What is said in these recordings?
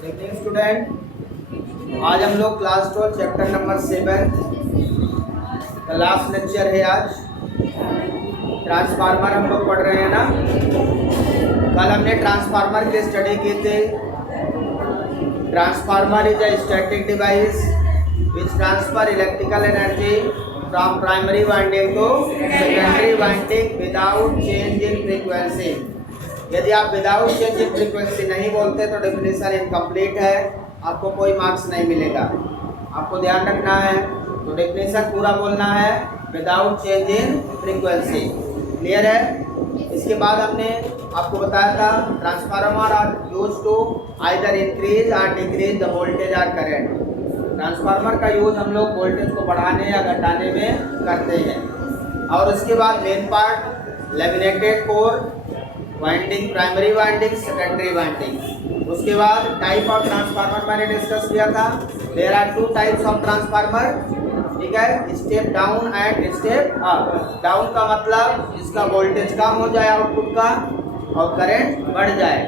Evening student, आज हम लोग क्लास 12 चैप्टर नंबर 7 का लास्ट लेक्चर है। आज ट्रांसफार्मर हम लोग पढ़ रहे हैं ना। कल हमने ट्रांसफार्मर की स्टडी की थी। Transformer is a static device which transfer electrical energy from primary winding to secondary winding without change in frequency. यदि आप विदाउट चेंज इन फ्रीक्वेंसी नहीं बोलते तो डेफिनेशन इनकम्प्लीट है, आपको कोई मार्क्स नहीं मिलेगा। आपको ध्यान रखना है, तो डेफिनेशन पूरा बोलना है without change in frequency. Clear है। इसके बाद हमने आपको बताया था transformer are use to either increase और डिक्रीज द वोल्टेज और करंट। ट्रांसफार्मर का यूज हम लोग वोल्टेज को बढ़ाने या घटाने में करते हैं। और उसके बाद main part laminated core, winding, primary winding, secondary winding. उसके बाद टाइप ऑफ ट्रांसफार्मर मैंने डिस्कस किया था। There are 2 types of transformer, ठीक है, step down and step up. Down का मतलब जिसका वोल्टेज कम हो जाए आउटपुट का और करंट बढ़ जाए,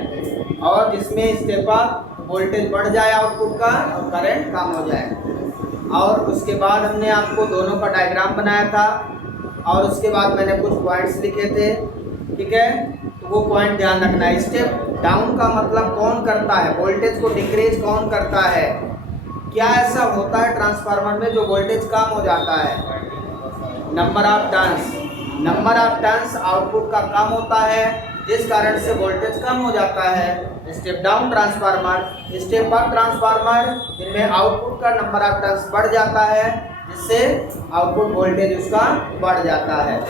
और जिसमें स्टेप अप वोल्टेज बढ़ जाए आउटपुट का और करंट कम हो जाए। और उसके बाद हमने आपको दोनों का डायग्राम बनाया था, और उसके बाद मैंने कुछ पॉइंट्स लिखे थे, ठीक है। तो वो पॉइंट ध्यान रखना है। स्टेप डाउन का मतलब कौन करता है, वोल्टेज को डिक्रीज कौन करता है। क्या ऐसा होता है ट्रांसफार्मर में जो वोल्टेज कम हो जाता है? Number of turns. Number of turns output का कम होता है, जिस कारण से वोल्टेज कम हो जाता है। Step down transformer. Step up transformer जिनमें आउटपुट का नंबर ऑफ टर्न्स बढ़ जाता है, जिससे आउटपुट वोल्टेज उसका बढ़ जाता है।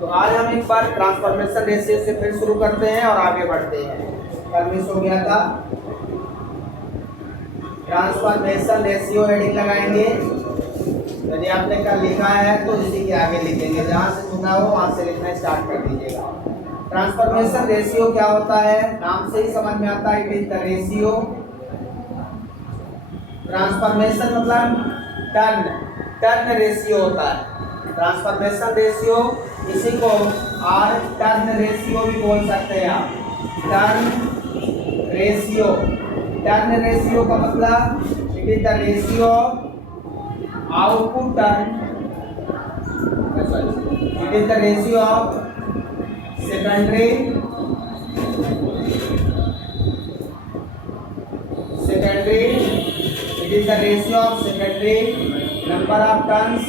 तो आज हम एक बार ट्रांसफॉर्मेशन रेशियो से फिर शुरू करते हैं और आगे बढ़ते हैं। कल मिस हो गया था। ट्रांसफॉर्मेशन रेशियो हेडिंग लगाएंगे। यदि आपने कल लिखा है तो इसी के आगे लिखेंगे, जहाँ से सुना हो वहाँ से लिखना स्टार्ट कर दीजिएगा। ट्रांसफॉर्मेशन रेशियो क्या होता है, नाम से ही समझ में आता है। It is the ratio. Transformation मतलब टर्न रेशियो होता है। ट्रांसफॉर्मेशन रेशियो, इसी को आर टर्न रेशियो भी बोल सकते हैं आप। Turn ratio. टर्न रेशियो का मतलब it is the ratio output turn, it is the ratio of secondary it is the ratio of secondary number of turns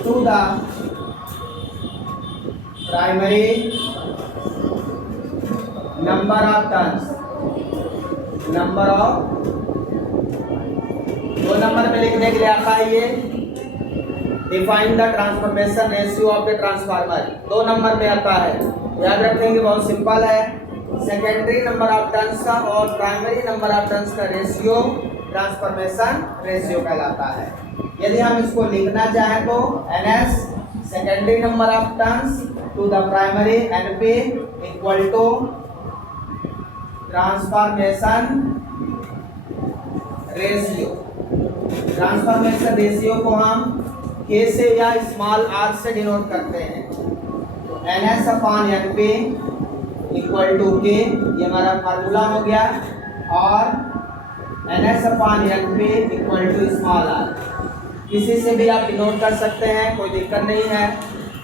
to the primary number of turns। दो number में लिखने के लिए आता है ये। Define the transformation ratio of the transformer, 2 number में आता है। याद रखेंगे, बहुत सिंपल है। सेकेंडरी नंबर ऑफ टर्न्स का और प्राइमरी नंबर ऑफ टर्न्स का रेशियो ट्रांसफॉर्मेशन रेशियो कहलाता है। यदि हम इसको लिखना चाहें तो NS secondary number of turns to the primary NP equal to transformation ratio. Transformation ratio को हम K से या स्मॉल r से डिनोट करते हैं। NS upon NP equal to K, ये हमारा फार्मूला हो गया। और NS upon NP equal to small r, किसी से भी आप डिनोट कर सकते हैं, कोई दिक्कत नहीं है।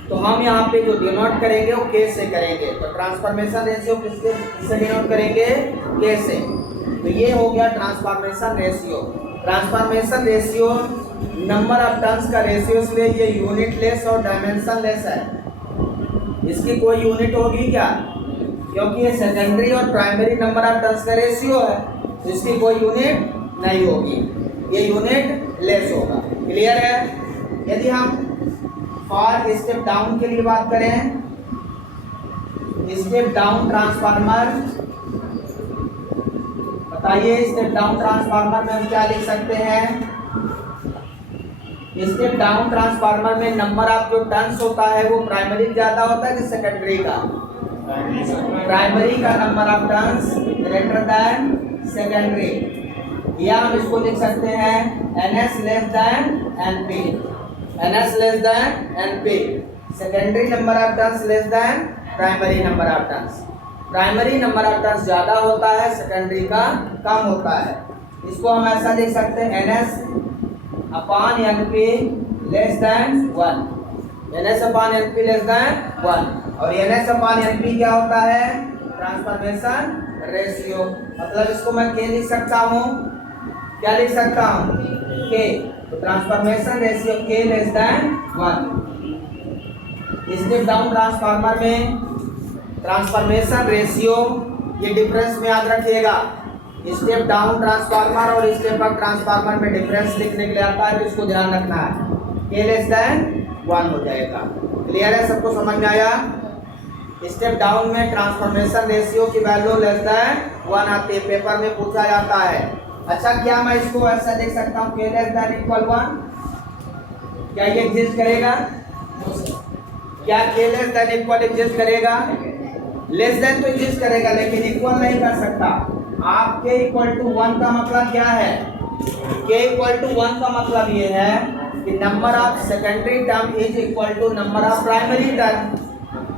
तो हम यहाँ पे जो डिनोट करेंगे वो K से करेंगे। तो ट्रांसफॉर्मेशन रेशियो किससे डिनोट करेंगे? K से। तो ये हो गया transformation ratio. Transformation ratio number of turns का रेशियो, इसलिए ये यूनिट लेस और डायमेंशन लेस है। इसकी कोई यूनिट होगी क्या? क्योंकि ये सेकेंडरी और प्राइमरी नंबर ऑफ टर्न्स का रेशियो है, तो इसकी कोई यूनिट नहीं होगी, ये यूनिट लेस होगा। क्लियर है। यदि हम फॉर स्टेप डाउन के लिए बात करें, स्टेप डाउन ट्रांसफार्मर, बताइए स्टेप डाउन ट्रांसफार्मर में हम क्या लिख सकते हैं? स्टेप डाउन ट्रांसफार्मर में नंबर ऑफ जो टर्न्स होता है वो प्राइमरी ज्यादा होता है कि सेकेंडरी का? प्राइमरी का number of turns greater than secondary. या हम इसको लिख सकते हैं NS less than NP। NS less than NP, secondary number of turns less than primary number of turns. Primary number of turns ज़्यादा होता है, सेकेंडरी का कम होता है। इसको हम ऐसा लिख सकते हैं NS upon NP less than 1, NS upon NP less than 1। और NS अपॉन NP क्या होता है? Transformation ratio. मतलब इसको मैं K लिख सकता हूँ, क्या लिख सकता हूँ? K। तो transformation ratio K less than 1। Step down transformer में ट्रांसफॉर्मेशन रेशियो, ये डिफरेंस में याद रखिएगा। स्टेप डाउन ट्रांसफार्मर और स्टेप अप ट्रांसफार्मर में डिफरेंस लिखने के लिए आता है, तो इसको ध्यान रखना है। K लेस देन 1 हो जाएगा। क्लियर है? सबको समझ में आया? स्टेप डाउन में ट्रांसफॉर्मेशन रेशियो की वैल्यू लेस देन 1 आती है, पेपर में पूछा जाता है। अच्छा, क्या मैं इसको ऐसा देख सकता हूँ K लेस देन इक्वल 1? क्या ये एग्जिस्ट करेगा? क्या K less than equal exist करेगा? लेस देन तो एग्जिस्ट करेगा, लेकिन इक्वल नहीं कर सकता। आप K इक्वल टू 1 का मतलब क्या है? K इक्वल टू 1 का मतलब ये है कि number of secondary term is equal to number of primary term.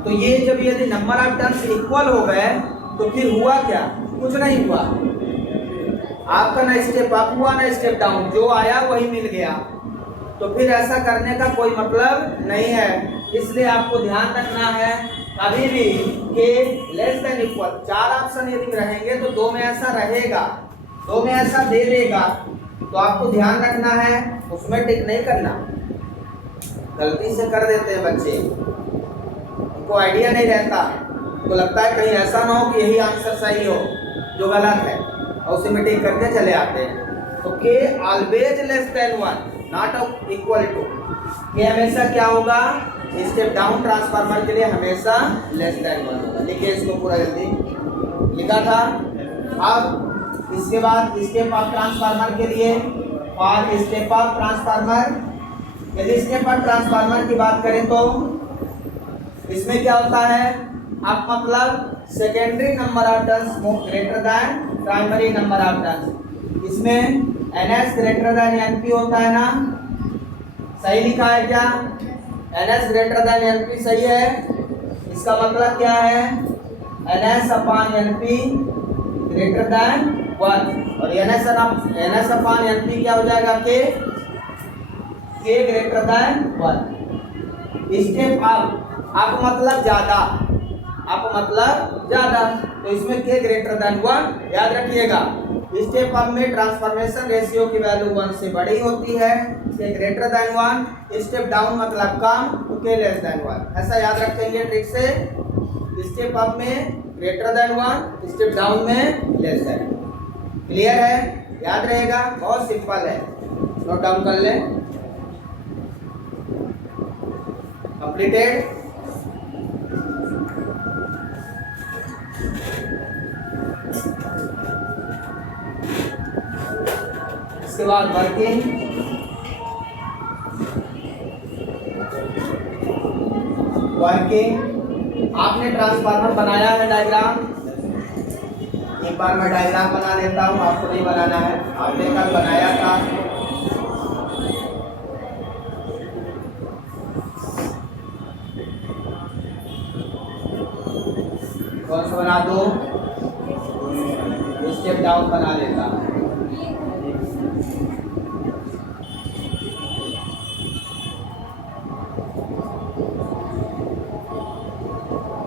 तो ये जब यदि नंबर ऑफ टर्म्स इक्वल हो गए तो फिर हुआ क्या? कुछ नहीं हुआ। आपका ना स्टेप अप हुआ ना स्टेप डाउन, जो आया वही मिल गया। तो फिर ऐसा करने का कोई मतलब नहीं है। इसलिए आपको ध्यान रखना है, कभी भी K less than equal, 4 option यदि रहेंगे तो 2 में ऐसा रहेगा, 2 में ऐसा दे देगा, तो आपको ध्यान रखना है, उसमें टिक नहीं करना। गलती से कर देते हैं बच्चे, उनको आइडिया नहीं रहता, तो लगता है कहीं ऐसा ना हो कि यही आंसर सही हो जो गलत है, और उसे में टिक करके चले आते हैं। तो K always less than 1, not equal to. K हमेशा क्या होगा? स्टेप डाउन ट्रांसफार्मर के लिए हमेशा लेस देन 1 होगा। लिखिए इसको पूरा जल्दी, लिखा था। अब इसके बाद स्टेप अप ट्रांसफार्मर के लिए, और स्टेप अप ट्रांसफार्मर, यदि स्टेप अप ट्रांसफार्मर की बात करें तो इसमें क्या होता है? अब मतलब secondary number of turns greater than primary number of turns. इसमें NS ग्रेटर देन NP होता है ना? सही लिखा है क्या? NS ग्रेटर देन NP सही है। इसका मतलब क्या है? NS upon NP greater than 1। और NS अपॉन NP क्या हो जाएगा? K greater than 1। Step up मतलब ज्यादा, अप मतलब ज्यादा, तो इसमें K ग्रेटर देन 1 याद रखिएगा। स्टेप अप में ट्रांसफॉर्मेशन रेशियो की वैल्यू 1 से बड़ी होती है, K greater than 1। Step down मतलब कम, तो K लेस देन 1। ऐसा याद रखेंगे ट्रिक से। स्टेप अप में ग्रेटर देन 1, स्टेप डाउन में लेस देन। क्लियर है? याद रहेगा, बहुत सिंपल है, नोट डाउन कर लें। कंप्लीटेड। इसके बाद वर्किंग। आपने ट्रांसफार्मर बनाया है डायग्राम, एक बार मैं डायग्राम बना देता हूँ, आपको नहीं बनाना है, आपने कल बनाया था। कौन सा बना दो? स्टेप डाउन बना लेता हूँ।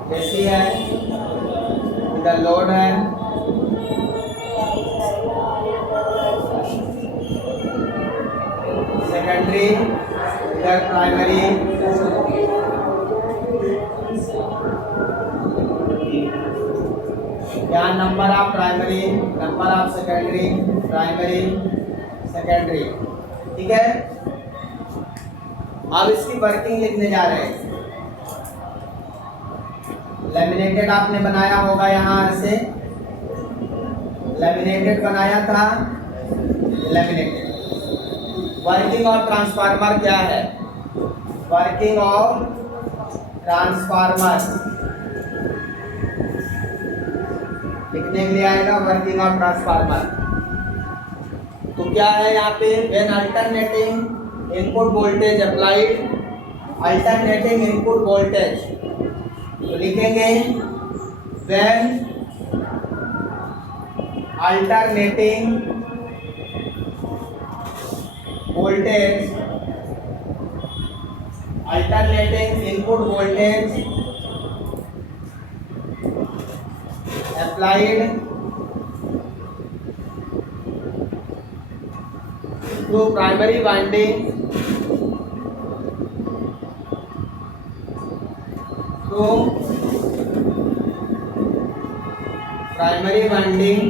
कैसी है? इधर लोड है, सेकेंडरी, इधर प्राइमरी, यहाँ number of primary, number of secondary, primary, secondary. ठीक है। अब इसकी वर्किंग लिखने जा रहे हैं। लैमिनेटेड आपने बनाया होगा, यहाँ से लैमिनेटेड बनाया था, लैमिनेटेड। वर्किंग ऑफ ट्रांसफार्मर क्या है? वर्किंग ऑफ ट्रांसफार्मर लिखने के लिए आएगा, वर्किंग ऑफ ट्रांसफार्मर। तो क्या है यहाँ पे? When alternating input voltage applied, alternating input voltage तो लिखेंगे when alternating voltage, alternating input voltage applied to primary winding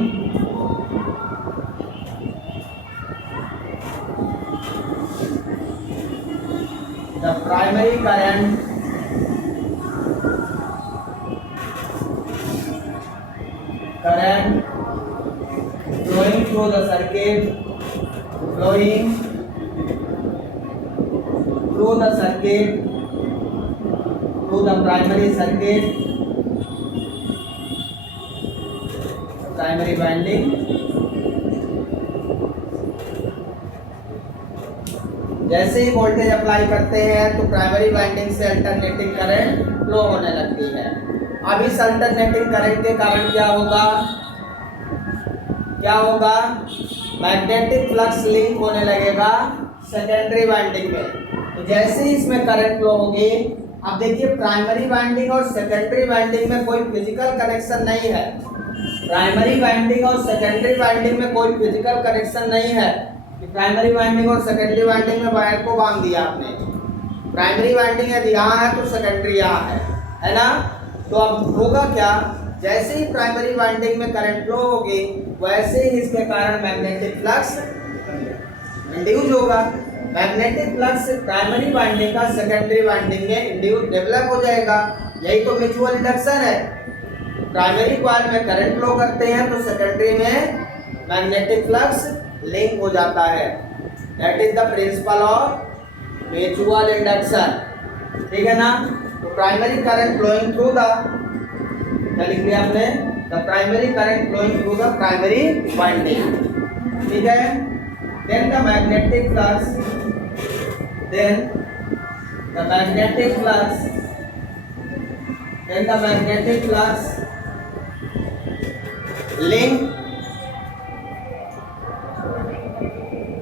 the primary current flowing through the circuit to the primary circuit, primary winding. जैसे ही voltage apply करते हैं तो primary winding से alternating current flow होने लगती है। अब इस अल्टरनेटिंग करंट के कारण क्या होगा मैग्नेटिक फ्लक्स लिंक होने लगेगा सेकेंडरी वाइंडिंग में। तो जैसे ही इसमें करंट फ्लो होगी, अब देखिए प्राइमरी वाइंडिंग और सेकेंडरी वाइंडिंग में कोई फिजिकल कनेक्शन नहीं है। प्राइमरी वाइंडिंग और सेकेंडरी वाइंडिंग में कोई फिजिकल कनेक्शन नहीं है। प्राइमरी वाइंडिंग और सेकेंडरी वाइंडिंग में वायर को बांध दिया आपने। प्राइमरी वाइंडिंग यदि यहाँ है तो सेकेंडरी यहाँ है ना। तो अब होगा क्या, जैसे ही प्राइमरी वाइंडिंग में करंट फ्लो होगी वैसे ही इसके कारण मैग्नेटिक फ्लक्स इंड्यूस होगा। मैग्नेटिक फ्लक्स प्राइमरी वाइंडिंग का सेकेंडरी वाइंडिंग में इंड्यूस डेवलप हो जाएगा। यही तो म्यूचुअल इंडक्शन है। प्राइमरी कॉइल में करंट फ्लो करते हैं तो सेकेंडरी में मैग्नेटिक फ्लक्स लिंक हो जाता है। That is the principle of mutual induction. ठीक है ना। तो primary current flowing through the, क्या लिख दिया आपने, the primary current flowing through the primary winding. ठीक है। Then the magnetic flux,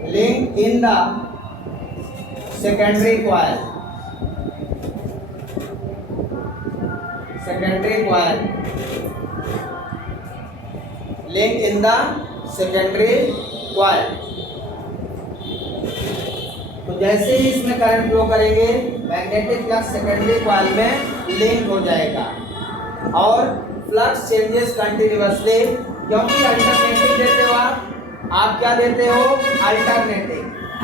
link in the secondary coil, link in the secondary coil। तो जैसे ही इसमें करंट फ्लो करेंगे मैग्नेटिक फ्लक्स सेकेंडरी कॉइल में लिंक हो जाएगा और फ्लक्स चेंजेस कंटिन्यूअसली। क्योंकि अल्टरनेटिंग देते हो आप क्या देते हो,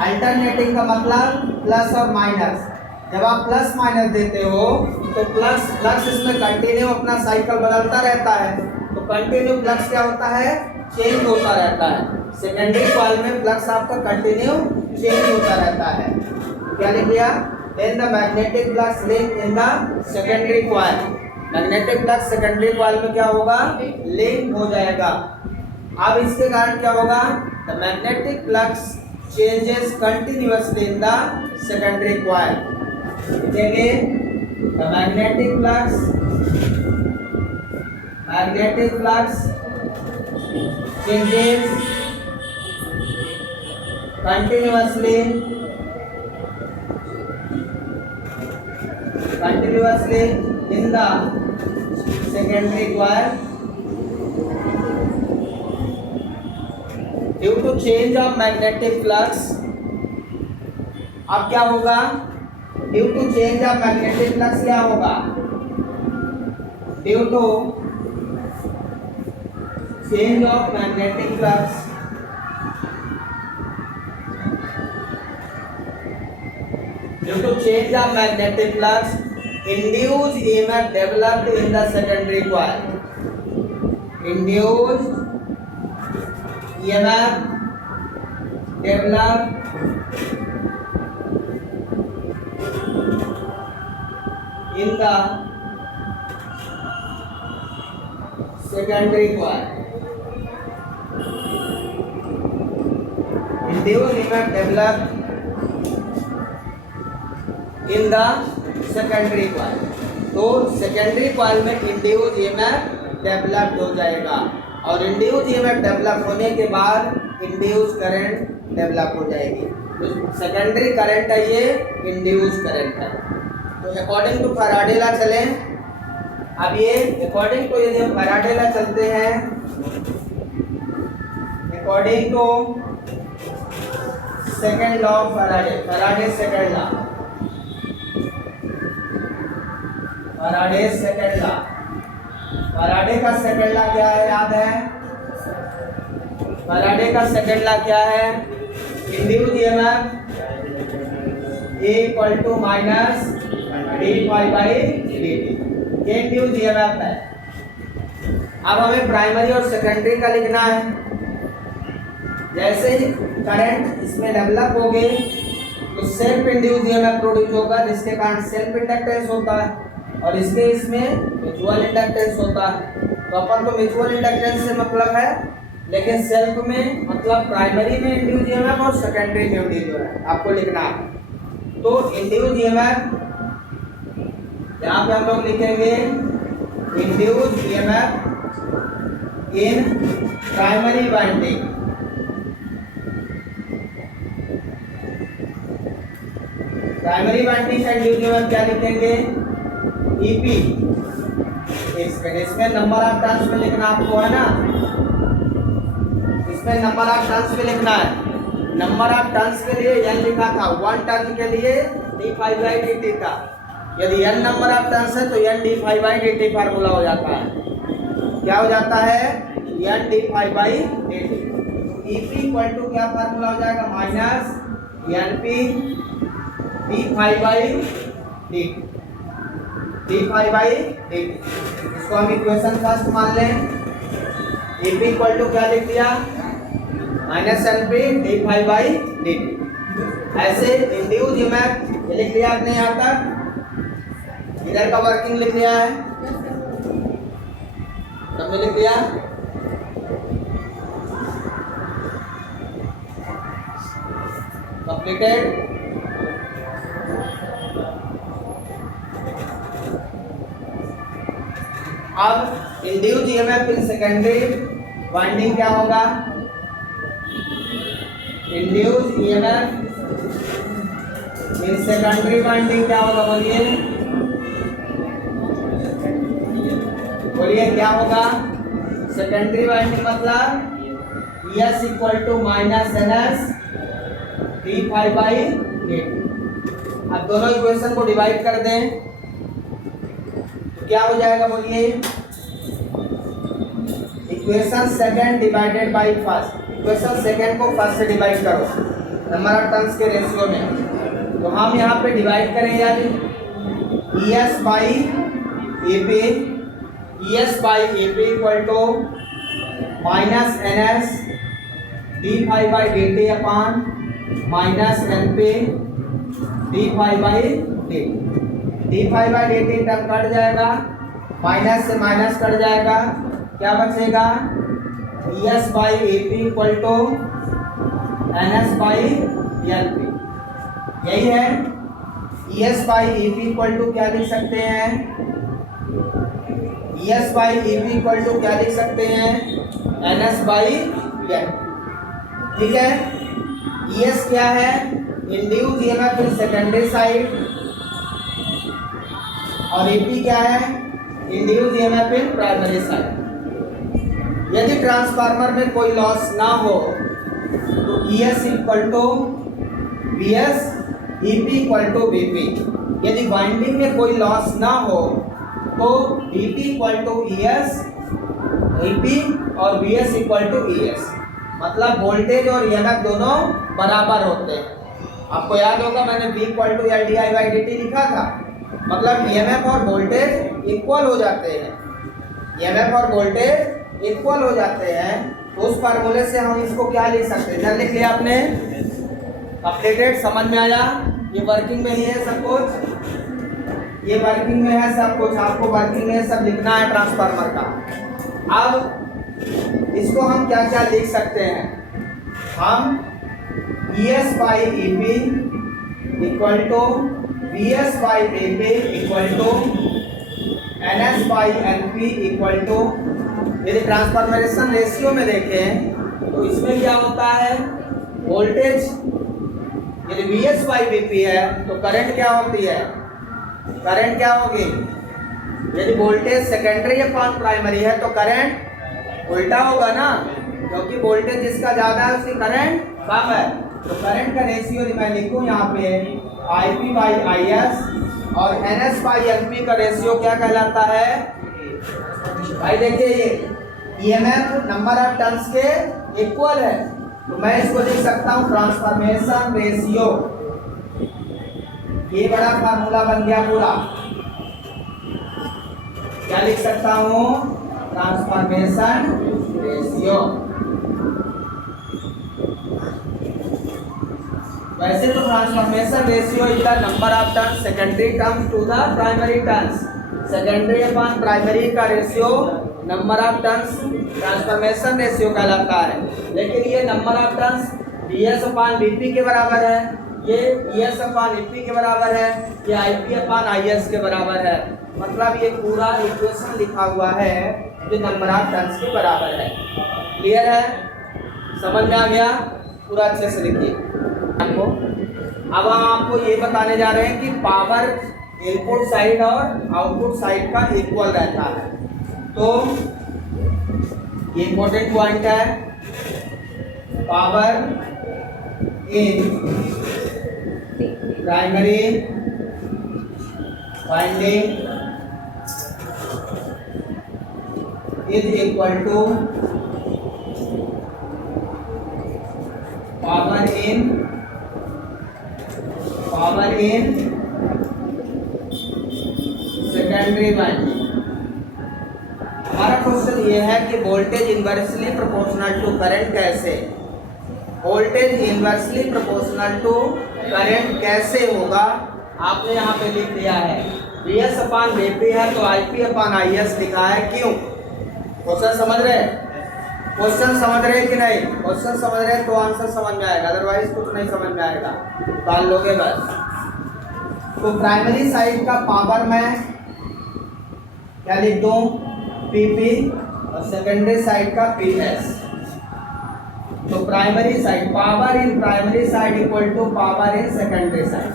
अल्टरनेटिंग का मतलब प्लस और माइनस। जब आप प्लस माइनस देते हो तो फ्लक्स इसमें कंटिन्यू अपना साइकिल बदलता रहता है। तो कंटिन्यू फ्लक्स क्या होता है, चेंज होता रहता है। सेकेंडरी कॉइल में फ्लक्स आपका कंटिन्यू चेंज होता रहता है। क्या लिख दिया, in the magnetic flux link in the secondary coil. Magnetic flux secondary coil में क्या होगा, लिंक हो जाएगा। अब इसके कारण क्या होगा, the magnetic flux changes continuously in the secondary coil. लिखेंगे the magnetic flux changes continuously in the secondary coil due to change of magnetic flux। अब क्या होगा, due to change of magnetic flux क्या होगा, due to change of magnetic flux induced EMF developed in the secondary coil। Induced EMF developed in the secondary coil। Induced EMF developed in the secondary coil। तो secondary coil में induce EMF developed हो जाएगा और induce EMF develop होने के बाद induce current develop हो जाएगी। तो सेकेंडरी करंट है ये इंड्यूस करंट है। तो अकॉर्डिंग टू फैराडे लॉ चलें। अब ये अकॉर्डिंग टू यदि हम फैराडे लॉ चलते हैं, according to second law of Faraday, Faraday second law, Faraday second law, Faraday का सेकेंड लॉ क्या है याद है? फैराडे का सेकेंड लॉ क्या है? Induce EMF A equal to minus d∅dt, ये इंड्यूस ईएमएफ है। अब हमें प्राइमरी और सेकेंडरी का लिखना है। जैसे ही करंट इसमें डेवलप हो गए तो सेल्फ इंड्यूस ईएमएफ प्रोड्यूस होगा, जिसके कारण सेल्फ इंडक्टेंस होता है और इसमें म्यूचुअल इंडक्टेंस होता है। तो अपन को म्यूचुअल इंडक्टेंस से मतलब है, लेकिन सेल्फ में मतलब प्राइमरी में इंड्यूस ईएमएफ और सेकेंडरी में इंड्यूस ईएमएफ आपको लिखना है। तो इंड्यूस ईएमएफ यहाँ पे हम लोग लिखेंगे induce EMF in primary winding, primary winding का इंड्यूस ईएमएफ क्या लिखेंगे? ईपी। इसमें नंबर ऑफ टर्न्स में लिखना आपको है ना, इसमें नंबर ऑफ टर्न्स में लिखना है। नंबर ऑफ टर्न्स के लिए n लिखा था, 1 टर्न के लिए d∅dt था। यदि n नंबर ऑफ टर्न्स है तो n d∅dt फार्मूला हो जाता है। क्या हो जाता है? n d∅dt। Ep equal to क्या फार्मूला हो जाएगा? Minus np d∅ dt। इसको हम इक्वेशन फर्स्ट मान लें। Ep इक्वल टू क्या लिख दिया? Minus np d∅ dt। ऐसे इंड्यूस ईएमएफ ये लिख लिया आपने यहाँ तक, इधर का वर्किंग लिख लिया है, सबने लिख लिया। कंप्लीटेड। अब induce EMF in secondary winding क्या होगा? Induce EMF in secondary winding क्या होगा? बोलिए क्या होगा? सेकेंडरी वाइंडिंग मतलब S equal to minus NS d∅dt। अब दोनों इक्वेशन को डिवाइड कर दें तो क्या हो जाएगा? बोलिए equation second divided by first. Equation second को फर्स्ट से डिवाइड करो नंबर ऑफ टर्न्स के रेशियो में। तो हम यहाँ पे डिवाइड करें यार ES by AP, ES by AP equal to minus NS d∅ dt upon minus NP d∅ dt। d∅ dt term cut जाएगा, माइनस से माइनस कट जाएगा, क्या बचेगा? ES by AP equal to NS by LP। यही है। ES by EP equal to क्या लिख सकते हैं? ES by EP equal to क्या लिख सकते हैं? NS by LP। ठीक है। ES क्या है? Induce EMF in secondary side, और EP क्या है? Induce EMF in primary side. यदि ट्रांसफार्मर में कोई लॉस ना हो तो ES equal to VS, EP equal to VP। यदि वाइंडिंग में कोई लॉस ना हो तो VP equal to ES, EP और VS इक्वल टू ES। मतलब वोल्टेज और ईएमएफ दोनों बराबर होते हैं। आपको याद होगा मैंने V इक्वल टू LdI/dt लिखा था, मतलब ईएमएफ और वोल्टेज इक्वल हो जाते हैं। ईएमएफ और वोल्टेज इक्वल हो जाते हैं तो उस फार्मूले से हम इसको क्या लिख सकते हैं? इधर लिख लिया आपने, कंप्लीटेड। समझ में आया? ये वर्किंग में ही है सब कुछ, ये वर्किंग में है सब कुछ, आपको वर्किंग में सब लिखना है ट्रांसफार्मर का। अब इसको हम क्या क्या लिख सकते हैं? हम ES by EP equal to VS by AP equal to NS by NP equal to, यदि ट्रांसफॉर्मेशन रेशियो में देखें तो इसमें क्या होता है, वोल्टेज यदि VS बाई VP है तो करंट क्या होती है, करंट क्या होगी, यदि वोल्टेज सेकेंडरी अपॉन प्राइमरी है तो करंट उल्टा होगा ना, क्योंकि वोल्टेज जिसका ज्यादा है उसकी करंट कम है। तो करंट का रेशियो यदि मैं लिखूं यहाँ पे IP बाई IS और NS बाई NP का रेशियो क्या कहलाता है भाई, देखिए ये EMF नंबर ऑफ टर्न्स के इक्वल है, तो मैं इसको लिख सकता हूँ ट्रांसफॉर्मेशन रेशियो, ये बड़ा फार्मूला बन गया पूरा, क्या लिख सकता हूँ, ट्रांसफॉर्मेशन रेशियो। वैसे तो transformation ratio is the number of turns secondary turns to the primary turns, secondary upon primary का ratio number of turns transformation ratio कहलाता है। लेकिन ये number of turns VS upon VP के बराबर है, ये ES अपॉन EP के बराबर है, ये IP अपॉन IS के बराबर है, मतलब ये पूरा इक्वेशन लिखा हुआ है जो नंबर ऑफ टर्न्स के बराबर है। क्लियर है, समझ में आ गया, पूरा अच्छे से लिखिए आपको। अब हम आपको ये बताने जा रहे हैं कि पावर इनपुट साइड और आउटपुट साइड का इक्वल रहता है, तो ये इंपॉर्टेंट पॉइंट है, power in primary winding is equal to power in secondary winding. हमारा क्वेश्चन ये है कि voltage inversely proportional to current कैसे, voltage inversely proportional to current कैसे होगा, आपने यहाँ पे लिख दिया है VS अपॉन VP है तो IP अपॉन IS लिखा है, क्यों, क्वेश्चन समझ रहे हैं, क्वेश्चन समझ रहे कि नहीं, क्वेश्चन समझ रहे तो आंसर समझ में आएगा, अदरवाइज कुछ नहीं समझ में आएगा, डाल लोगे बस। तो प्राइमरी साइड का पावर मैं क्या लिख दूं, PP और सेकेंडरी साइड का PS। तो primary side power in primary side equal to power in secondary side,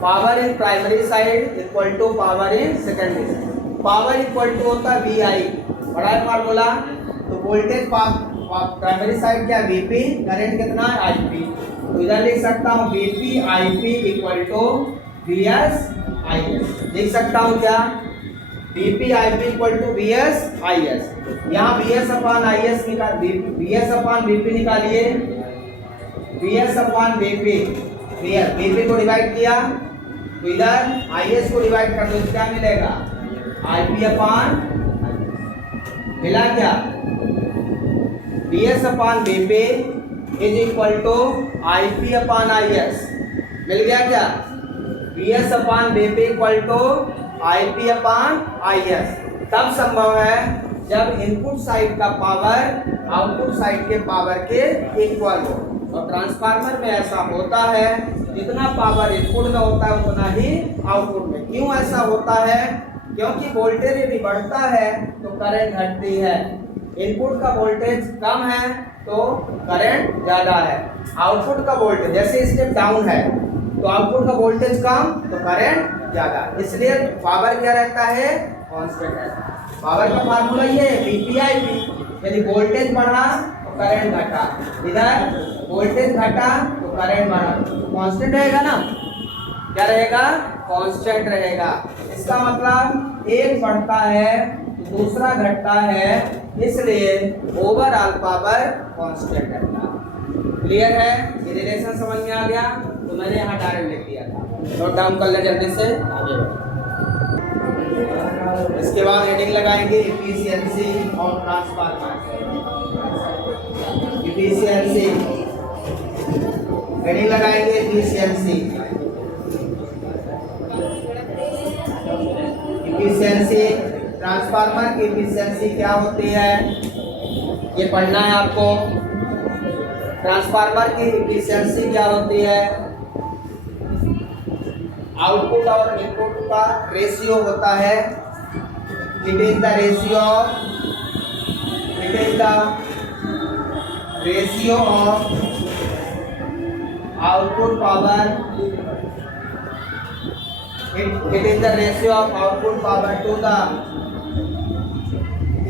power in primary side equal to power in secondary side. Power equal to होता है VI, बड़ा है फार्मूला, तो voltage primary side क्या VP, current कितना है IP, तो इधर लिख सकता हूँ VP IP equal to VS IS, लिख सकता हूँ क्या, VP IP equal to VS IS। यहाँ VS अपॉन IS निकाल, VS अपॉन VP निकालिए, VS अपॉन VP, VP को डिवाइड किया तो इधर IS को डिवाइड कर दो, क्या मिलेगा, IP अपॉन, मिला क्या, VS upon VP is equal to IP upon IS, मिल गया क्या, VS upon VP equal to IP upon IS। तब संभव है जब इनपुट साइड का पावर आउटपुट साइड के पावर के इक्वल हो, और ट्रांसफार्मर में ऐसा होता है, जितना पावर इनपुट में होता है उतना ही आउटपुट में। क्यों ऐसा होता है, क्योंकि वोल्टेज यदि बढ़ता है तो करंट घटती है, इनपुट का वोल्टेज कम है तो करंट ज़्यादा है, आउटपुट का वोल्टेज जैसे स्टेप डाउन है तो आउटपुट का वोल्टेज कम तो करंट ज़्यादा, इसलिए पावर क्या रहता है, कांस्टेंट रहता है। पावर का फार्मूला ये है VP/IP, यदि वोल्टेज बढ़ा तो करंट घटा, इधर वोल्टेज घटा तो करंट बढ़ा, कांस्टेंट रहेगा ना, क्या रहेगा, कांस्टेंट रहेगा। इसका मतलब एक बढ़ता है तो दूसरा घटता है, इसलिए ओवरऑल पावर कांस्टेंट रहता है। क्लियर है, ये रिलेशन समझ में आ गया, तो मैंने यहाँ डायरेक्ट लिख दिया था, नोट डाउन कर ले जल्दी से, आगे बढ़ो। इसके बाद हेडिंग लगाएंगे एफिशिएंसी और ट्रांसफार्मर, एफिशिएंसी हेडिंग लगाएंगे एफिशिएंसी, एफिशिएंसी ट्रांसफार्मर की एफिशिएंसी क्या होती है ये पढ़ना है आपको। ट्रांसफार्मर की एफिशिएंसी क्या होती है, आउटपुट और इनपुट का रेशियो होता है, it is the ratio of output power, it is the ratio of output power to the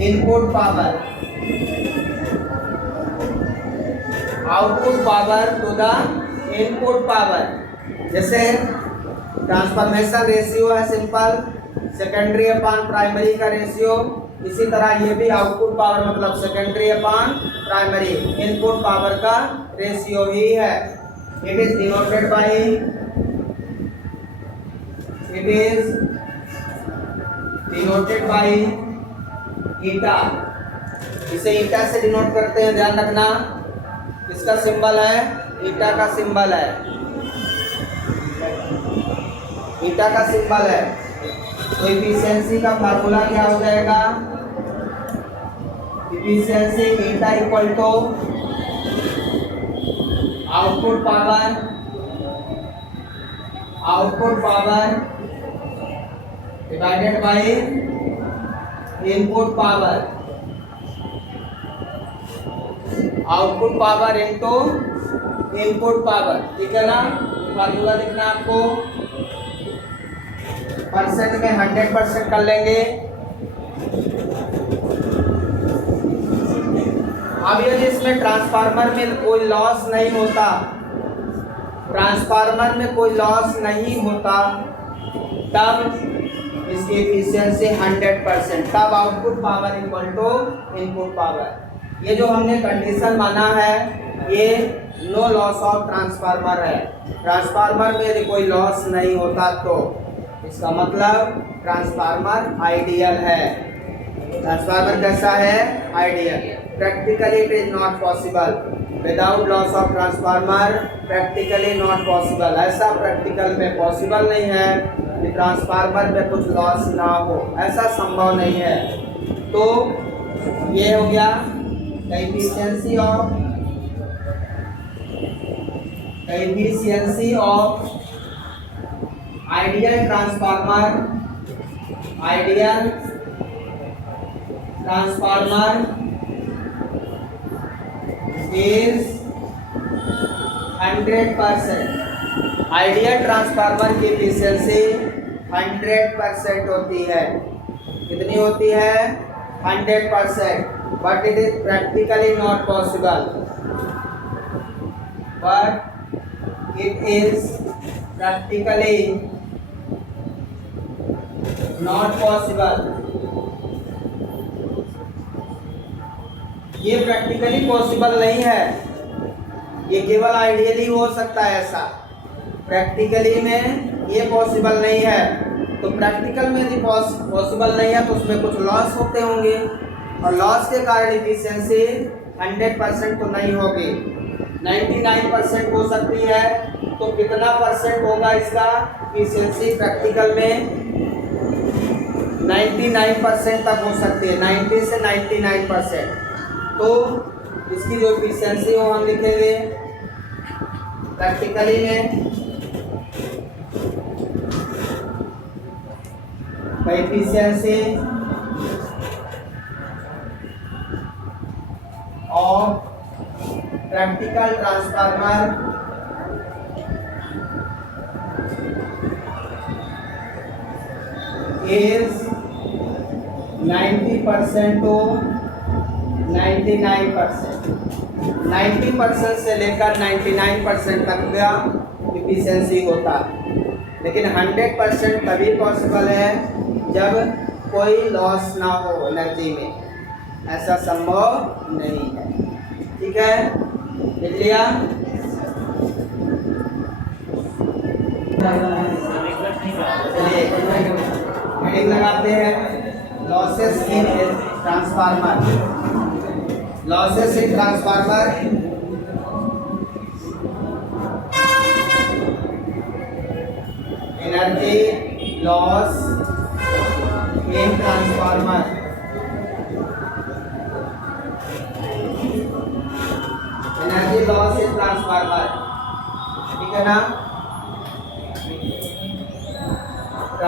input power, output power to the input power. जैसे ट्रांसफॉर्मेशन रेशियो है सिंपल, सेकेंडरी अपॉन प्राइमरी का ratio, इसी तरह ये भी output power मतलब secondary upon primary input power का ratio ही है। It is denoted by eta, इसे ईटा से डिनोट करते हैं, ध्यान रखना। इसका सिंबल है ईटा का सिंबल है, ईटा का सिंबल है। तो इफिशियंसी का फार्मूला क्या हो जाएगा, efficiency eta equal to output power divided by input power, output power into input power, ठीक है ना। फार्मूला लिखना आपको, परसेंट में 100% कर लेंगे। अब यदि इसमें ट्रांसफार्मर में कोई लॉस नहीं होता, ट्रांसफार्मर में कोई लॉस नहीं होता, तब इसकी एफिशिएंसी 100%, तब output power equal to input power. ये जो हमने कंडीशन माना है ये नो लॉस ऑफ ट्रांसफार्मर है। ट्रांसफार्मर में यदि कोई लॉस नहीं होता तो इसका मतलब ट्रांसफार्मर आइडियल है। ट्रांसफार्मर कैसा है, ideal. Practically it is not possible without loss of transformer, practically not possible. ऐसा प्रैक्टिकल में पॉसिबल नहीं है कि ट्रांसफार्मर में कुछ लॉस ना हो, ऐसा संभव नहीं है। तो ये हो गया efficiency of ideal transformer is 100%। Ideal transformer की एफिशिएंसी 100% होती है। कितनी होती है, 100%। But it is practically not possible, but it is practically not possible. ये प्रैक्टिकली पॉसिबल नहीं है, ये केवल आइडियली हो सकता है ऐसा, प्रैक्टिकली में ये पॉसिबल नहीं है। तो प्रैक्टिकल में यदि पॉसिबल नहीं है तो उसमें कुछ लॉस होते होंगे, और लॉस के कारण एफिशिएंसी 100% तो नहीं होगी, 99% हो सकती है। तो कितना परसेंट होगा इसका एफिशिएंसी प्रैक्टिकल में, 99% तक हो सकती है, 90 से 99%। तो इसकी जो एफिशिएंसी हो हम लिखेंगे प्रैक्टिकली में efficiency of practical transformer is 90% to 99%। 90% से लेकर 99% तक का एफिशिएंसी होता है, लेकिन 100% तभी पॉसिबल है जब कोई लॉस ना हो एनर्जी में, ऐसा संभव नहीं है। ठीक है, लिख लिया। चलिए हेडिंग लगाते हैं, losses in transformer. Losses in transformer energy loss in transformer, energy loss in transformer, ठीक है ना।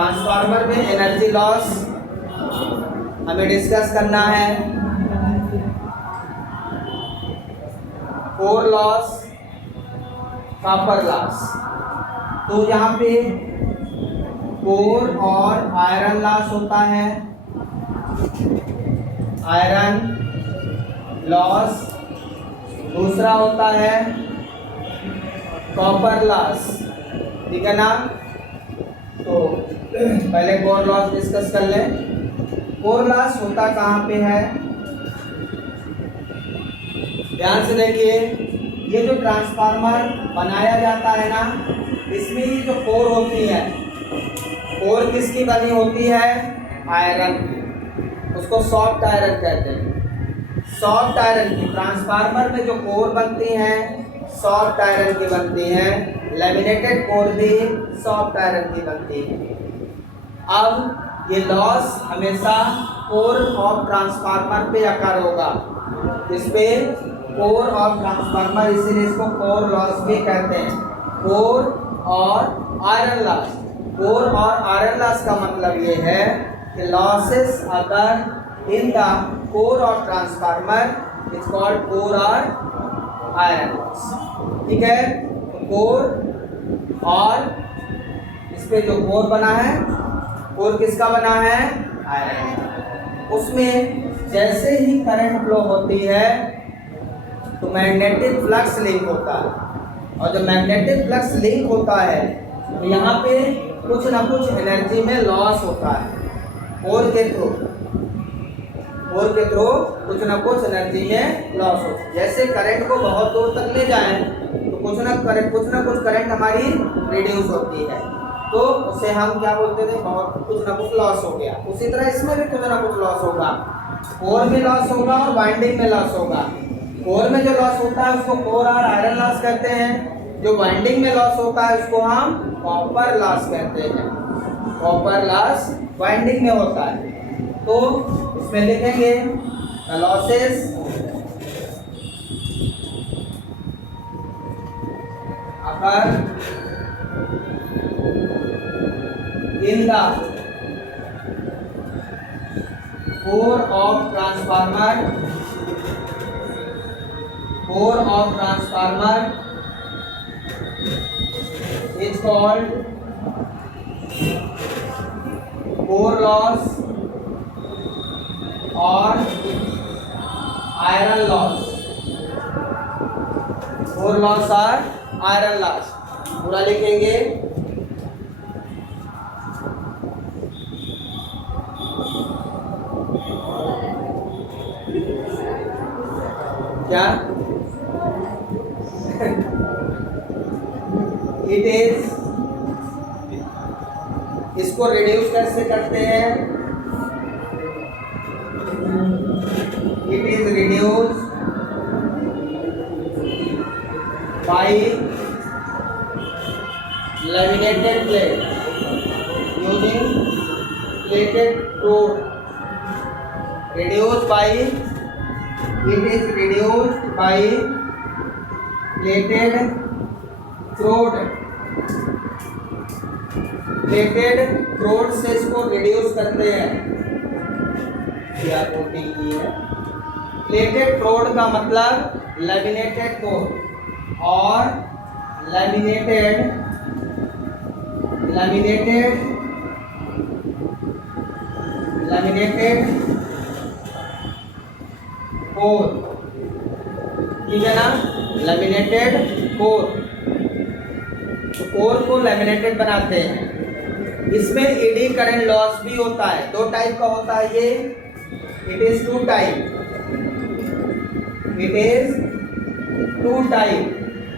ट्रांसफार्मर में एनर्जी लॉस हमें डिस्कस करना है। Core loss, copper loss. तो यहाँ पे कोर और आयरन लॉस होता है, आयरन लॉस। दूसरा होता है कॉपर लॉस, ठीक है ना। तो पहले कोर लॉस डिस्कस कर लें। कोर लॉस होता कहाँ पे है, ध्यान से देखिए। ये जो ट्रांसफार्मर बनाया जाता है ना, इसमें ये जो कोर होती है, कोर किसकी बनी होती है, आयरन की। उसको सॉफ्ट आयरन कहते हैं, सॉफ्ट आयरन की। ट्रांसफार्मर में जो कोर बनती हैं सॉफ्ट आयरन की बनती हैं, लैमिनेटेड कोर भी सॉफ्ट आयरन की बनती है। अब ये लॉस हमेशा कोर ऑफ ट्रांसफार्मर पे अकर होगा, इस पे कोर ऑफ ट्रांसफार्मर, इसीलिए इसको कोर लॉस भी कहते हैं। कोर और आयरन लॉस। कोर और आयरन लॉस का मतलब ये है कि लॉसेस अगर in the core of transformer is called core और आयरन लॉस, ठीक है। तो कोर और इस पे जो कोर बना है, कोर किसका बना है, आयरन। उसमें जैसे ही करंट फ्लो होती है तो मैग्नेटिक फ्लक्स लिंक होता है, और जब मैग्नेटिक फ्लक्स लिंक होता है तो यहाँ पे कुछ ना कुछ एनर्जी में लॉस होता है। कोर के थ्रू कुछ ना कुछ एनर्जी में लॉस होता है। जैसे करंट को बहुत दूर तक ले जाएं तो कुछ ना कुछ करंट हमारी रिड्यूस होती है, तो उसे हम क्या बोलते थे, बहुत कुछ ना कुछ लॉस हो गया। उसी तरह इसमें भी कुछ ना कुछ लॉस होगा, कोर में लॉस होगा और वाइंडिंग में लॉस होगा। कोर में जो लॉस होता है उसको कोर और आयरन लॉस कहते हैं, जो वाइंडिंग में लॉस होता है उसको हम कॉपर लॉस कहते हैं। कॉपर लॉस वाइंडिंग में होता है। तो इसमें लिखेंगे losses occur in the core of transformer, core of transformer is called core loss और iron loss। core loss और iron loss पूरा लिखेंगे। क्या इट इज, इसको रिड्यूस कैसे करते हैं, it is reduce by laminated plate using plated road. Reduce by, it is reduced by plated road. Plated road से इसको रिड्यूस करते हैं, प्लेटेड रोड का मतलब लैमिनेटेड कोर, और लैमिनेटेड कोर, ठीक है ना, लैमिनेटेड कोर। तो कोर को लैमिनेटेड बनाते हैं। इसमें एडी करंट लॉस भी होता है, दो टाइप का होता है ये, इट इज टू टाइप,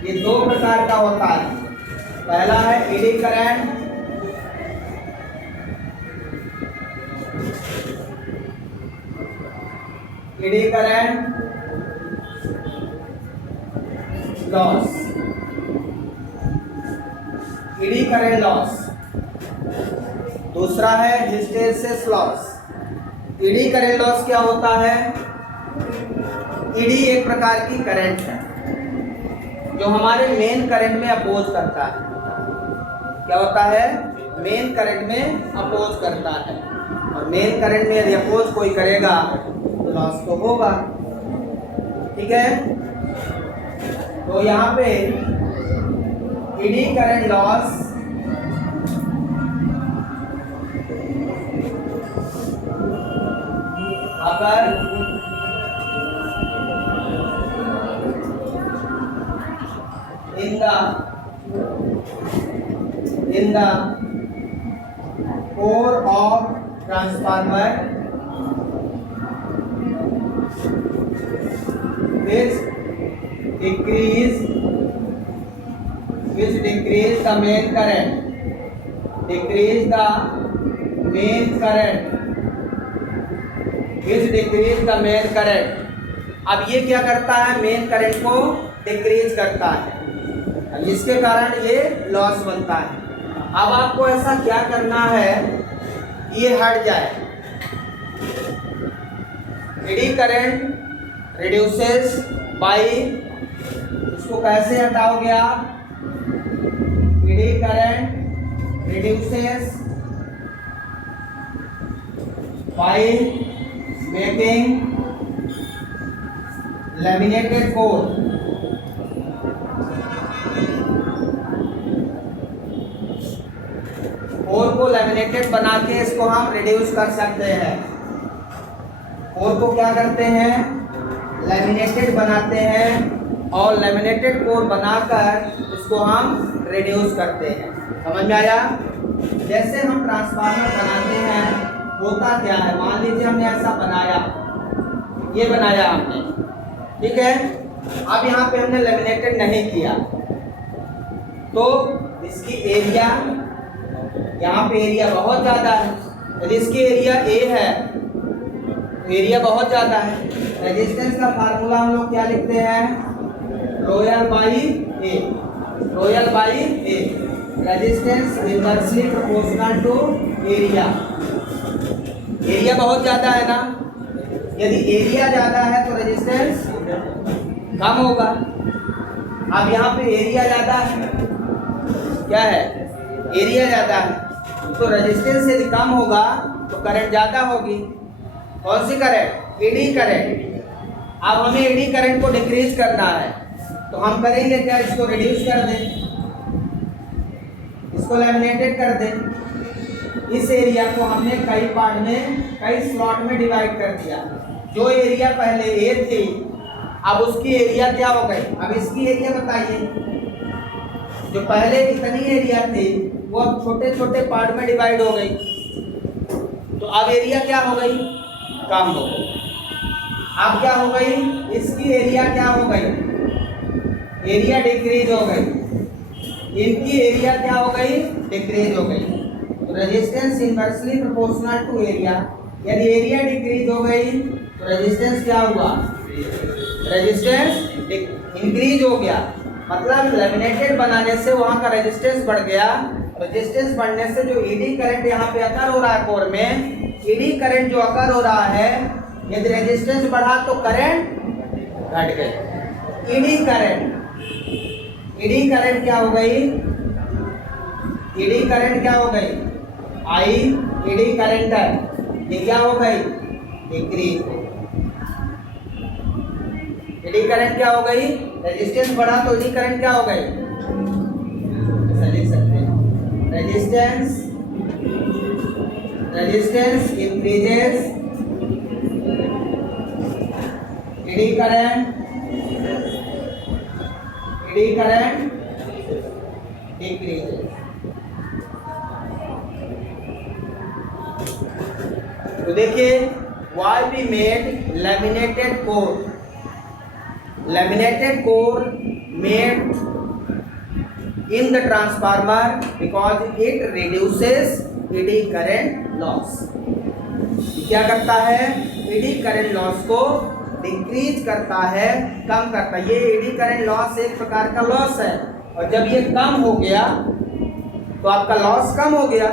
ये दो प्रकार का होता है। पहला है eddy current, loss, eddy current loss. दूसरा है hysteresis loss. Eddy current loss क्या होता है, एडी एक प्रकार की करंट है जो हमारे मेन करंट में अपोज करता है। क्या होता है, मेन करंट में अपोज करता है, और मेन करंट में यदि अपोज कोई करेगा तो लॉस तो होगा। ठीक है, तो यहाँ पे एडी करंट लॉस अगर in the core of transformer which decrease the main current, decrease the main current, which decrease the main current। अब ये क्या करता है, मेन करंट को डिक्रीज करता है, इसके कारण ये लॉस बनता है। अब आपको ऐसा क्या करना है, ये हट जाए। एडी करंट रिड्यूसेस बाय, इसको कैसे हटाओगे आप, eddy current reduces by making laminated core. Core को लैमिनेटेड बना के इसको हम रिड्यूस कर सकते हैं। कोर को क्या करते हैं, लैमिनेटेड बनाते हैं, और लैमिनेटेड कोर बनाकर इसको हम रिड्यूस करते हैं। समझ में आया? जैसे हम ट्रांसफार्मर बनाते हैं, होता क्या है, मान लीजिए हमने ऐसा बनाया, ये बनाया हमने, ठीक है। अब यहाँ पे हमने लैमिनेटेड नहीं किया, तो इसकी एरिया, यहाँ पे एरिया बहुत ज़्यादा है। यदि इसकी एरिया ए है तो एरिया बहुत ज़्यादा है। रेजिस्टेंस का फार्मूला हम लोग क्या लिखते हैं, rho l by A, rho l by A. Resistance inversely proportional to area. Area बहुत ज़्यादा है ना, यदि एरिया ज़्यादा है तो रेजिस्टेंस कम होगा। अब यहाँ पे एरिया ज़्यादा है, क्या है, एरिया ज़्यादा है, तो रेजिस्टेंस यदि कम होगा तो करंट ज़्यादा होगी। कौन सी करंट, एडी करंट। अब हमें एडी करंट को डिक्रीज करना है, तो हम करेंगे क्या, इसको रिड्यूस कर दें, इसको लैमिनेटेड कर दें। इस एरिया को हमने कई पार्ट में, कई स्लॉट में डिवाइड कर दिया। जो एरिया पहले ए थी, अब उसकी एरिया क्या हो गई, अब इसकी एरिया बताइए। जो पहले इतनी एरिया थी वो अब छोटे छोटे पार्ट में डिवाइड हो गई, तो अब एरिया क्या हो गई, कम हो गई। अब क्या हो गई, इसकी एरिया क्या हो गई, एरिया डिक्रीज हो गई, इनकी एरिया क्या हो गई, डिक्रीज हो गई। तो resistance inversely proportional to area. यदि एरिया डिक्रीज हो गई तो रेजिस्टेंस क्या हुआ, रेजिस्टेंस इंक्रीज हो गया। मतलब लैमिनेटेड बनाने से वहाँ का रेजिस्टेंस बढ़ गया। रेजिस्टेंस बढ़ने से जो ईडी करंट यहाँ पे अकर हो रहा है कोर में, ईडी करंट जो अकर हो रहा है, यदि रेजिस्टेंस बढ़ा तो करंट घट गई। ईडी करंट क्या हो गई, ईडी करंट क्या हो गई, आई ईडी करंट है, ये क्या हो गई, डिक्रीज हो। ईडी करंट क्या हो गई, रेजिस्टेंस बढ़ा तो ईडी करंट क्या हो गई, ऐसा लिख सकते हैं, resistance increases, eddy current decreases. तो देखिए, why we made laminated core? Laminated core made in the transformer because it reduces eddy current loss. क्या करता है, एडी करंट लॉस को डिक्रीज करता है, कम करता है। ये एडी करंट लॉस एक प्रकार का लॉस है, और जब ये कम हो गया तो आपका लॉस कम हो गया।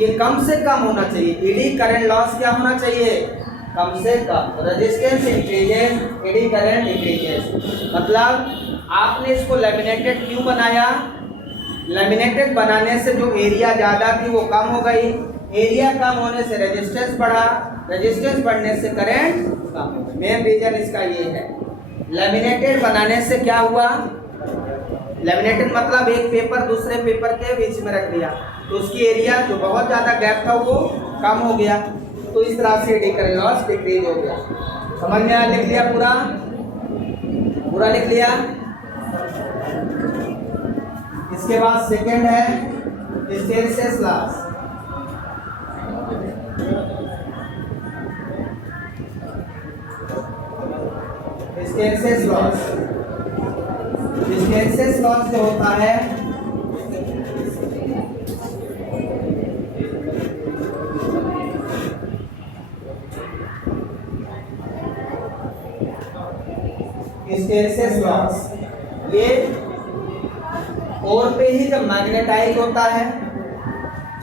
ये कम से कम होना चाहिए, एडी करंट लॉस क्या होना चाहिए, कम से कम। Resistance increases, eddy current decreases. मतलब आपने इसको लैमिनेटेड क्यों बनाया, लैमिनेटेड बनाने से जो एरिया ज़्यादा थी वो कम हो गई, एरिया कम होने से रेजिस्टेंस बढ़ा, रेजिस्टेंस बढ़ने से करंट कम हो गई। मेन रीजन इसका ये है। लैमिनेटेड बनाने से क्या हुआ, लैमिनेटेड मतलब एक पेपर दूसरे पेपर के बीच में रख दिया तो उसकी एरिया जो बहुत ज़्यादा गैप था वो कम हो गया, तो इस तरह से एडी करंट लॉस डिक्रीज हो गया। समझ में आया? लिख लिया पूरा, पूरा लिख लिया। इसके बाद सेकंड है hysteresis loss. Hysteresis loss, hysteresis loss जो होता है हिस्टेरिसिस लॉस, ये कोर पे ही जब मैग्नेटाइज होता है,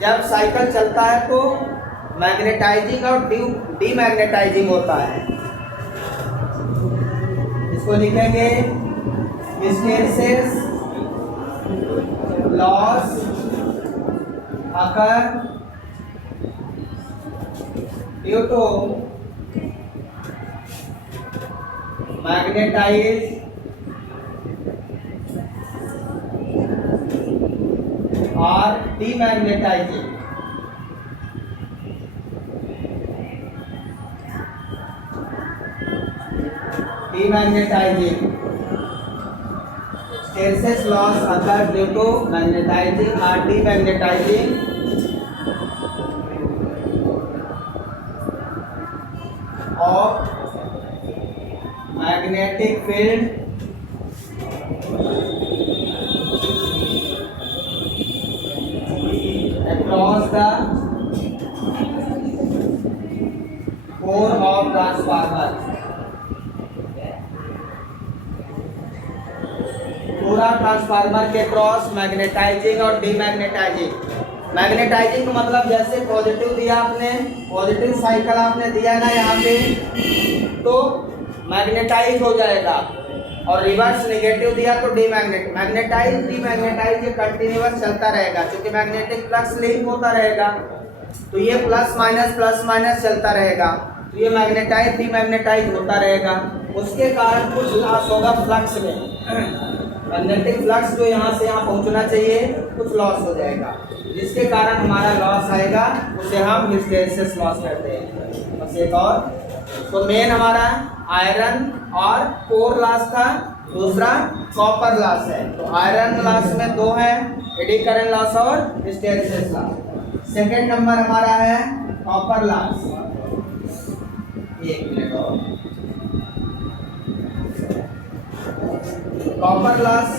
जब साइकिल चलता है तो मैग्नेटाइजिंग और डीमैग्नेटाइजिंग होता है। इसको लिखेंगे hysteresis loss occur due to magnetise और demagnetising. Demagnetising, hysteresis loss occur due to magnetising और demagnetising of magnetic field across the core of transformer। पूरा ट्रांसफार्मर के क्रॉस मैग्नेटाइजिंग और डीमैग्नेटाइजिंग। मैग्नेटाइजिंग का मतलब जैसे पॉजिटिव दिया आपने, पॉजिटिव साइकिल आपने दिया ना यहाँ पे, तो मैग्नेटाइज हो जाएगा, और रिवर्स नेगेटिव दिया तो मैग्नेटाइज डीमैग्नेटाइज ये कंटिन्यूअस चलता रहेगा, क्योंकि मैग्नेटिक फ्लक्स लिंक होता रहेगा, तो ये प्लस माइनस चलता रहेगा, तो ये मैग्नेटाइज डीमैग्नेटाइज होता रहेगा। उसके कारण कुछ लॉस होगा फ्लक्स में, मैग्नेटिक फ्लक्स जो यहाँ से यहाँ पहुँचना चाहिए कुछ लॉस हो जाएगा, जिसके कारण हमारा लॉस आएगा, उसे हम हिस्टेरिसिस लॉस कहते हैं। बस एक और, तो मेन हमारा आयरन और कोर लॉस था, दूसरा कॉपर लॉस है। तो आयरन लॉस में दो है, एडी करंट लॉस और हिस्टेरिसिस लॉस। सेकंड नंबर हमारा है कॉपर लॉस। एक मिनट और, कॉपर लॉस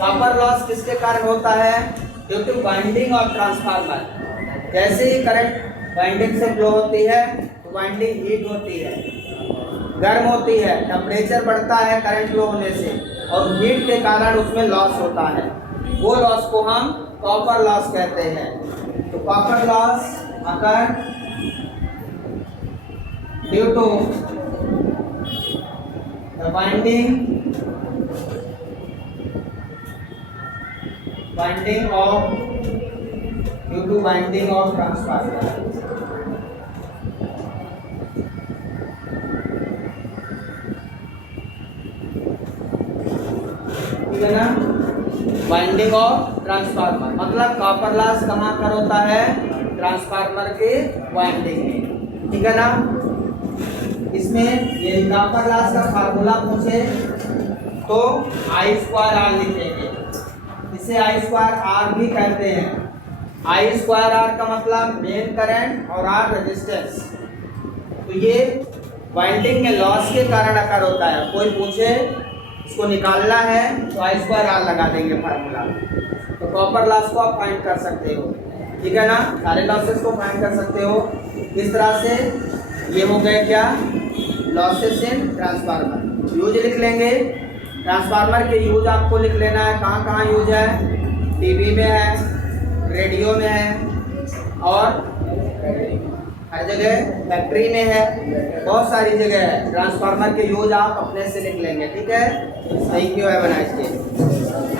कॉपर लॉस किसके कारण होता है? ड्यू टू वाइंडिंग और ट्रांसफार्मर। जैसे ही करंट वाइंडिंग से फ्लो होती है तो वाइंडिंग हीट होती है, गर्म होती है, टेम्परेचर बढ़ता है करंट फ्लो होने से, और हीट के कारण उसमें लॉस होता है, वो लॉस को हम कॉपर लॉस कहते हैं। तो copper loss occur due to the winding of due to winding of transformer। ठीक है ना? वाइंडिंग ऑफ ट्रांसफार्मर मतलब कॉपर लॉस कहाँ पर होता है? ट्रांसफार्मर के वाइंडिंग में। ठीक है ना? इसमें ये कॉपर लॉस का फार्मूला पूछे तो I²R लिखेंगे, इसे I²R भी कहते हैं। I²R का मतलब मेन करंट और R रेजिस्टेंस। तो ये वाइंडिंग में लॉस के कारण अकर होता है। कोई पूछे इसको निकालना है तो I²R लगा देंगे फार्मूला, तो कॉपर लॉस को आप फाइंड कर सकते हो। ठीक है ना? सारे लॉसेस को फाइंड कर सकते हो। इस तरह से ये हो गए क्या? Losses in transformer. यूज लिख लेंगे, ट्रांसफार्मर के यूज आपको लिख लेना है। कहाँ कहाँ यूज है? टीवी में है, रेडियो में है, और हर जगह, फैक्ट्री में है, बहुत सारी जगह है। ट्रांसफार्मर के यूज आप अपने से लिख लेंगे, ठीक है। Thank you, have a nice day.